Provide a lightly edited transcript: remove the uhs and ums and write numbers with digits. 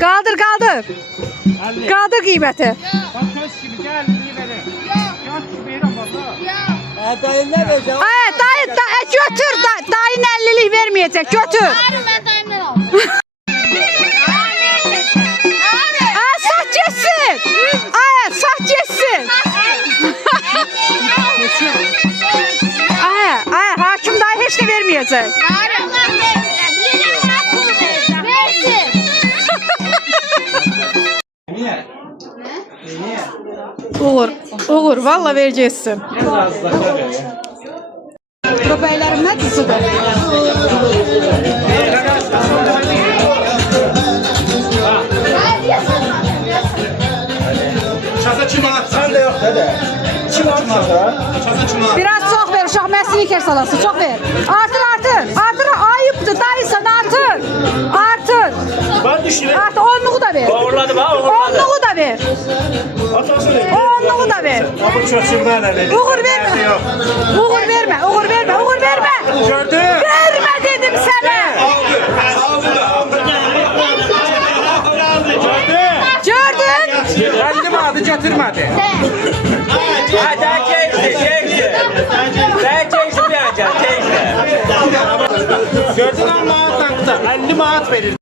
Kaldır kaldır. Kaldır kıymeti. Dayın ne vereceğim? Dayı götür. Dayın 50'lik vermeyecek. Götür. Ben dayımdan aldım. Sat geçsin. Sat geçsin. Hakim dayı hiç de vermeyecek. Versin. Uğur valla vereceksin. Köpeklerim ne dizide? Çasa çimanat. Sen de yok dede. Kim atmasa? Çasa çimanat. Biraz çok ver uşaq, mən sniker salası, çok ver. Artır, ayıptır, dayısan artır. Ben düşünüyorum. Artır, onluğu da ver. Uğurladım ha, uğurladım. Onluğu da ver. Atmasın öyle. Onluğu da ver. Ama çocuğumdan öyle. Uğur verme. Uğur verme. Gördün. Verme dedim sana. Gördün. Kendim adı getirmedi. Hadi çekti. Ben çektim ya, çekti. Gördün ama 50 manat verir.